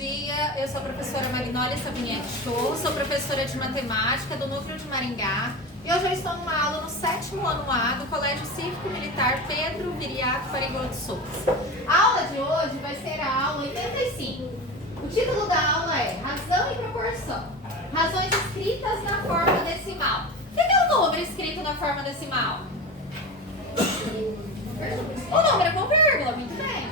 dia, eu sou a professora Magnólia Savignac Show, sou professora de matemática do Núcleo de Maringá e hoje eu estou numa aula no 7º ano A do Colégio Cívico Militar Pedro Viriato Parigão de Souza. A aula de hoje vai ser a aula 85. O título da aula é Razão e Proporção. Razões escritas na forma decimal. O que é o número escrito na forma decimal? O número com vírgula, muito bem.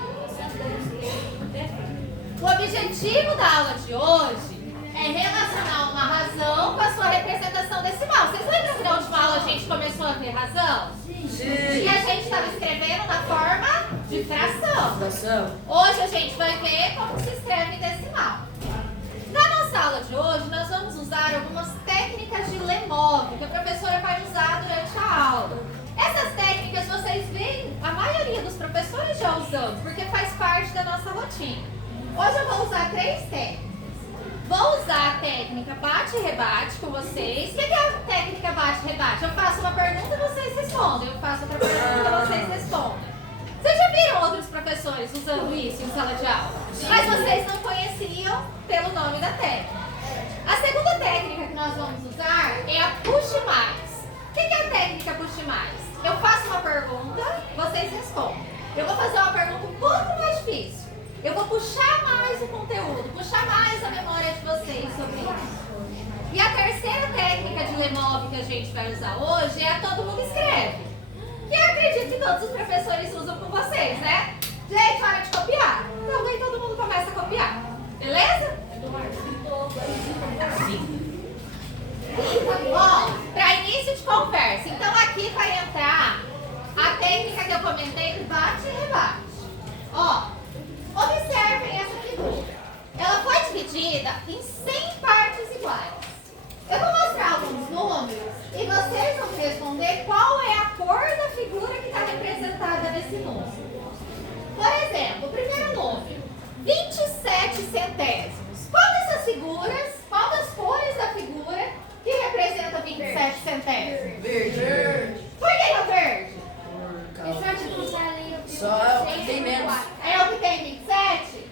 O objetivo da aula de hoje é relacionar uma razão com a sua representação decimal. Vocês lembram que na última aula a gente começou a ter razão? Sim. E a gente estava escrevendo na forma de fração. Hoje a gente vai ver como se escreve em decimal. Na nossa aula de hoje, nós vamos usar algumas técnicas de Lemov, que a professora vai usar durante a aula. Essas técnicas vocês veem a maioria dos professores já usando, porque faz parte da nossa rotina. Hoje eu vou usar 3 técnicas. Vou usar a técnica bate e rebate com vocês. O que é a técnica bate e rebate? Eu faço uma pergunta e vocês respondem. Eu faço outra pergunta e vocês respondem. Vocês já viram outros professores usando isso em sala de aula? Mas vocês não conheciam pelo nome da técnica. A segunda técnica que nós vamos usar é a puxe mais. O que é a técnica puxe mais? Eu faço uma pergunta, vocês respondem. Eu vou fazer uma pergunta um pouco mais difícil. Eu vou puxar mais o conteúdo, puxar mais a memória de vocês sobre isso. E a terceira técnica de Lemov que a gente vai usar hoje é a todo mundo escreve. Que eu acredito que todos os professores usam com vocês, né? Gente, hora de copiar. Então vem todo mundo começa a copiar. Beleza? Bom, para início de conversa, então aqui vai entrar a técnica que eu comentei do bate e rebate. Ó, observem essa figura. Ela foi dividida em 100 partes iguais. Eu vou mostrar alguns números e vocês vão responder qual é a cor da figura que está representada nesse número. Por exemplo, o primeiro número, 27 centésimos. Qual dessas figuras, qual das cores da figura que representa 27 centésimos? Verde. Por que é o verde? Só o que tem menos. É o que tem 27?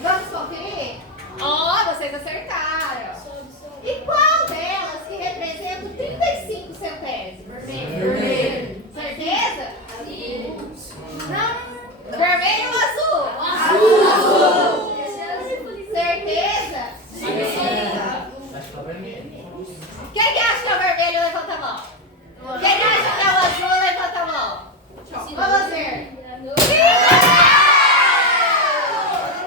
Vamos conferir? Ó, vocês acertaram. E qual delas que representa 35 centésimos? Vermelho. Certeza? Não. Vermelho ou azul? Azul. Certeza? Sim. Acho que é o vermelho. Quem que acha que é o vermelho, levanta a mão. Quem acha que é o azul, levanta a mão. Vamos ver.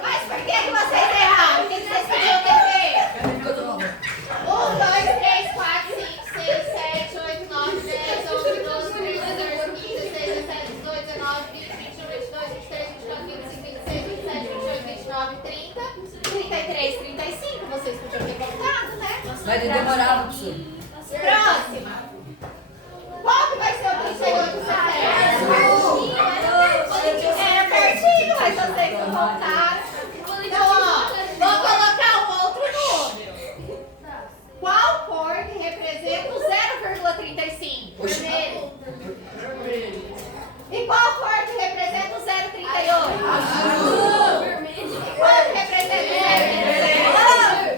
Mas por que vocês erraram? O que vocês podiam ter feito? 1, 2, 3, 4, 5, 6, 7, 8, 9, 10, 11, 12, 13, 14, 15, 16, 17, 18, 19, 20, 21, 22, 23, 24, 25, 26, 27, 28, 29, 30, 33, 35. Vocês podiam ter contado, né? Vai ter demorado, professor. Próxima. Qual que vai ser o 38 centésimos? Era pertinho, mas vocês não contaram. Então, ó, vou colocar um outro número. Qual cor que representa o 0,35? Vermelho. E qual cor que representa o 0,38? Azul. E qual que representa o 0,38?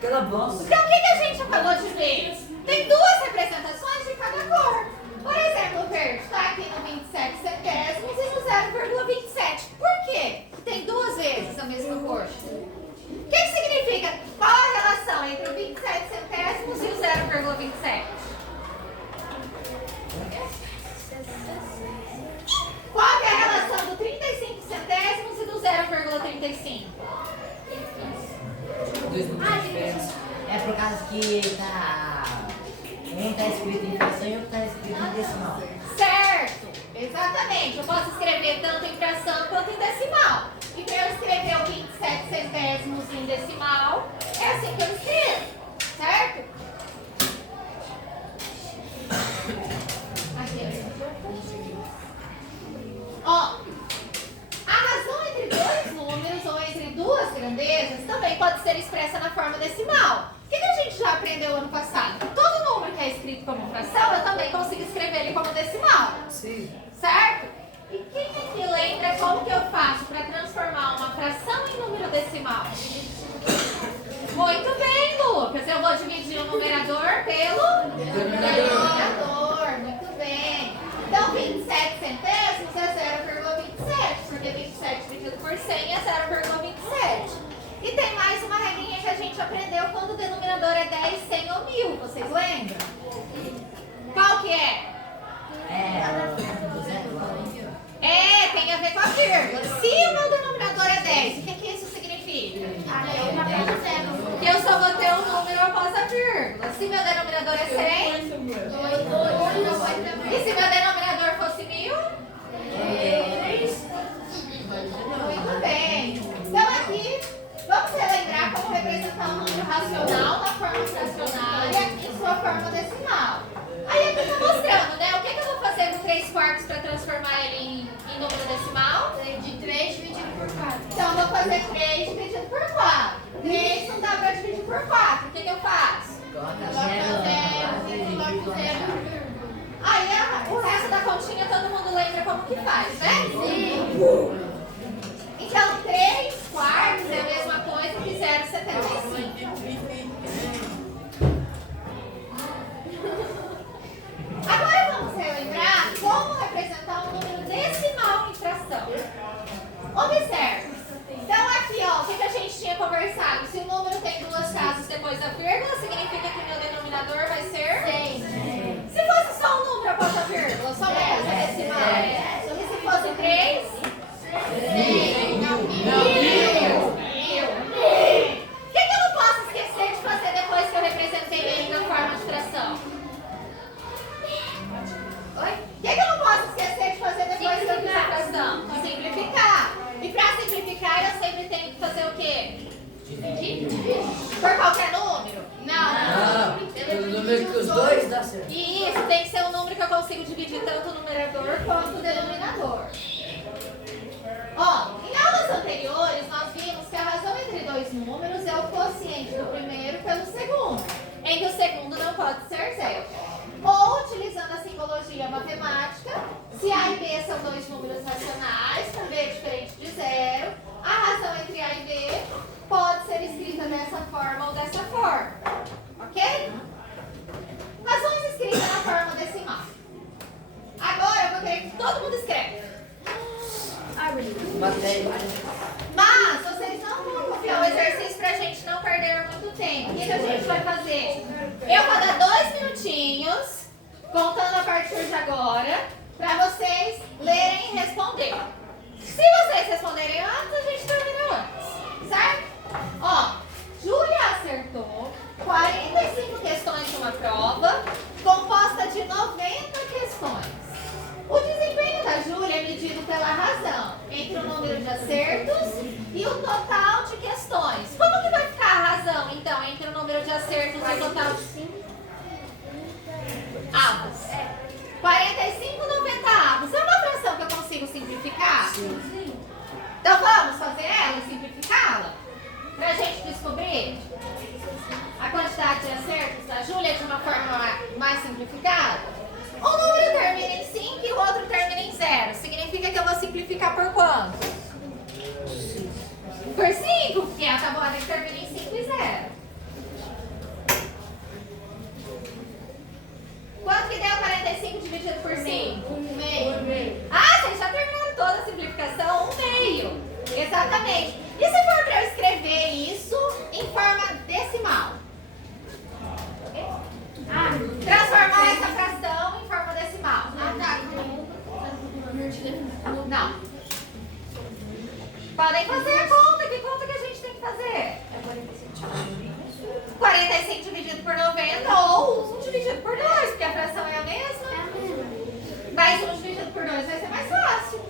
Cala a boca. Então, o que a gente acabou de ver? Tem 2 representações de cada cor. Por exemplo, o verde está aqui no 27 centésimos e no 0,27. Por quê? Tem 2 vezes a mesma cor. O que significa? Qual a relação entre o 27 centésimos e o 0,27? Qual que é a relação do 35 centésimos e do 0,35? É por causa que um está escrito em fração e outro está escrito em decimal. Certo, exatamente. Eu posso escrever tanto em fração quanto em decimal. E para eu escrever o 27 centésimos em decimal, é assim que eu escrevo, certo? Aqui. Ó, a razão entre 2 números ou entre 2 grandezas também pode ser expressa na forma decimal. O que a gente já aprendeu ano passado? Todo número que é escrito como fração, eu também consigo escrever ele como decimal. Sim. Certo? E quem aqui lembra como que eu faço para transformar uma fração em número decimal? Muito bem, Lucas. Eu vou dividir o numerador pelo denominador. Muito bem. Então, 27 centésimos é 0,27, porque 27 dividido por 100 é 0,27. E tem mais uma regrinha que a gente aprendeu quando o denominador é 10, 100 ou 1000. Vocês lembram? Qual que é? Tem a ver com a vírgula. Se o meu denominador é 10, o que isso significa? Que eu só vou ter um número após a vírgula. Se meu denominador é 100, e se meu denominador fosse 1000? Muito bem. Então aqui, vamos relembrar como representar um número racional na forma fracionária em sua forma decimal. Aí aqui está mostrando, né? O que eu vou fazer com 3/4 para transformar ele em número decimal? De 3 dividido por 4. Então eu vou fazer 3 dividido por 4. 3 não dá para dividir por 4. O que eu faço? Aí o resto da continha todo mundo lembra como que faz, né? Sim. Então 3/4 é a mesma coisa que 0,75. Agora vamos relembrar como representar um número decimal em fração. Observe. Então aqui, ó, o que a gente tinha conversado? Se o número tem duas casas depois da vírgula, significa que meu denominador vai ser 100. Se fosse só um número após a vírgula, só uma casa decimal. E se fosse 3? 1000. O que eu não posso esquecer de fazer depois que eu representei ele na forma de fração? Oi? O que eu não posso esquecer de fazer depois que eu fiz a fração? Simplificar. E para simplificar, eu sempre tenho que fazer o quê? Dividir. Por qualquer número? Não. Pelo número que os dois dá certo. Isso, tem que ser um número que eu consigo dividir tanto o numerador quanto o denominador. Ó, em aulas anteriores, nós vimos que a razão entre dois números é o quociente do primeiro pelo segundo, em que o segundo não pode ser zero. Ou, utilizando a simbologia matemática, se A e B são dois números racionais, com B diferente de zero, a razão entre A e B pode ser escrita dessa forma ou dessa forma. Ok? Razões escritas na forma decimal. Agora eu vou querer que todo mundo escreva. Mas vocês não vão copiar o exercício pra gente não perder muito tempo. O que a gente vai fazer? Eu vou dar 2 minutinhos, contando a partir de agora, pra vocês lerem e responder. Se vocês responderem antes, a gente termina antes. Certo? Ó, Júlia acertou 45 questões de uma prova, composta de 90 questões. O desempenho da Júlia é medido pela razão entre o número de acertos e o total de questões. Como que vai ficar a razão, então, entre o número de acertos e o total de avos? 45 90 avos. É uma fração que eu consigo simplificar? Sim. Então vamos fazer ela e simplificá-la? Pra gente descobrir a quantidade de acertos da Júlia de uma forma mais simplificada? Um número termina em 5 e o outro termina em 0. Significa que eu vou simplificar por quanto? Por 5, porque a tabuada que termina em 5 e 0. Quanto que deu 45 dividido por 5? 1/2. Ah, vocês já terminaram toda a simplificação? 1/2. Exatamente. E se for para eu escrever isso em forma decimal? Transformar essa fração em forma decimal. Não. Podem fazer a conta. Que conta que a gente tem que fazer? 45 dividido por 90 ou 1 dividido por 2, porque a fração é a mesma. Mas 1 dividido por 2 vai ser mais fácil.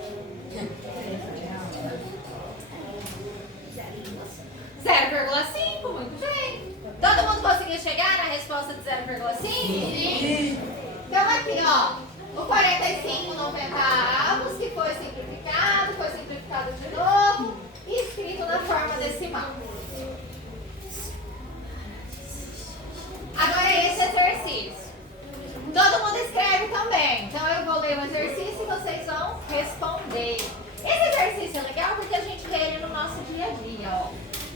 0,5, muito bem. Todo mundo conseguiu chegar na resposta de 0,5? Sim. Então aqui, ó, o 45 90 avos, que foi simplificado de novo e escrito na forma decimal. Agora esse exercício. Todo mundo escreve também. Então eu vou ler o exercício e vocês vão responder. Esse exercício é legal porque a gente lê ele no nosso dia a dia. Ó.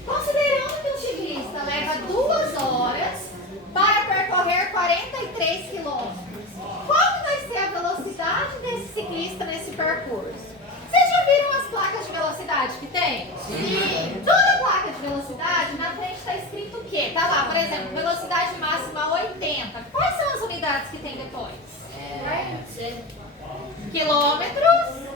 Considerando que o ciclista leva 2 horas para percorrer 43 quilômetros, qual vai ser a velocidade desse ciclista nesse percurso? Vocês já viram as placas de velocidade que tem? Sim. Toda placa de velocidade, na frente está escrito o quê? Tá lá, por exemplo, velocidade máxima 80. Quais são as unidades que tem depois? Quilômetros?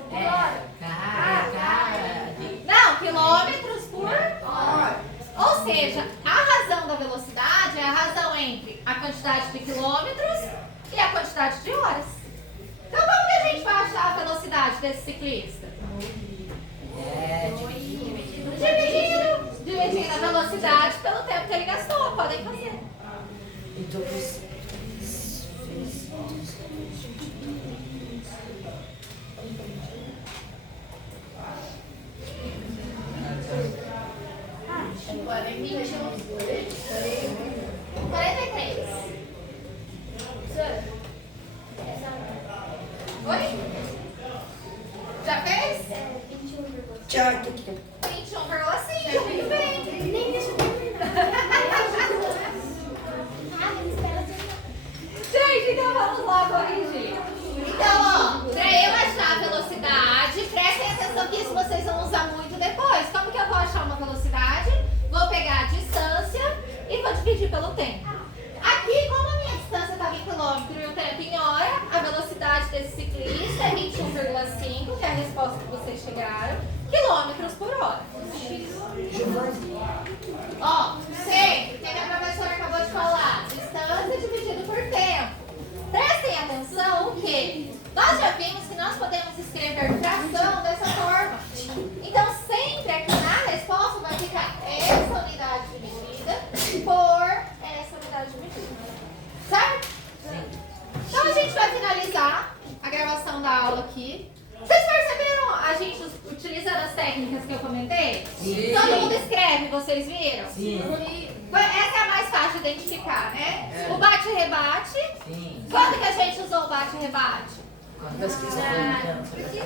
Não, quilômetros por hora. Ou seja, a razão da velocidade é a razão entre a quantidade de quilômetros e a quantidade de horas. Então, como que a gente vai achar a velocidade desse ciclista? Dividindo a velocidade pelo tempo que ele gastou. Podem fazer. Agora é 21. 43. Oi? Já fez? 21,5. Muito bem. Nem deixa eu terminar. Gente, então vamos lá corrigir. Então, ó, pra eu achar a velocidade, prestem atenção que isso vocês vão usar muito depois. Como que eu vou achar uma velocidade? Vou pegar a distância e vou dividir pelo tempo. Aqui, como a minha distância estava em quilômetro e o tempo em hora, a velocidade desse ciclista é 21,5, que é a resposta que vocês chegaram, quilômetros por hora. Ó, sempre, que a professora acabou de falar, distância dividido por tempo. Prestem atenção o quê? Nós já vimos que nós podemos escrever fração dessa forma. Então, sempre aqui na resposta vai ficar essa unidade dividida por essa unidade dividida. Certo? Então, a gente vai finalizar a gravação da aula aqui. Vocês perceberam a gente utilizando as técnicas que eu comentei? Sim. Todo mundo escreve, vocês viram? Sim. Essa é a mais fácil de identificar, né? O bate-rebate. Sim. Quando que a gente usou o bate-rebate? Quando pesquisa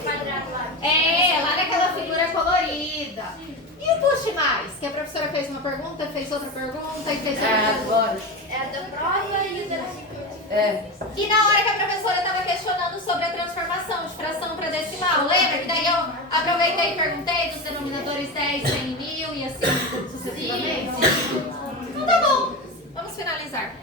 Quadrado lá. É, lá naquela figura colorida. E o puxe mais? Que a professora fez uma pergunta, fez outra pergunta e fez outra pergunta. agora. É a da prova e o da sequência. E na hora que a professora estava questionando sobre a transformação de fração para decimal, lembra que daí eu aproveitei e perguntei dos denominadores 10, 100 e 1000 e assim sucessivamente? Então tá bom, vamos finalizar.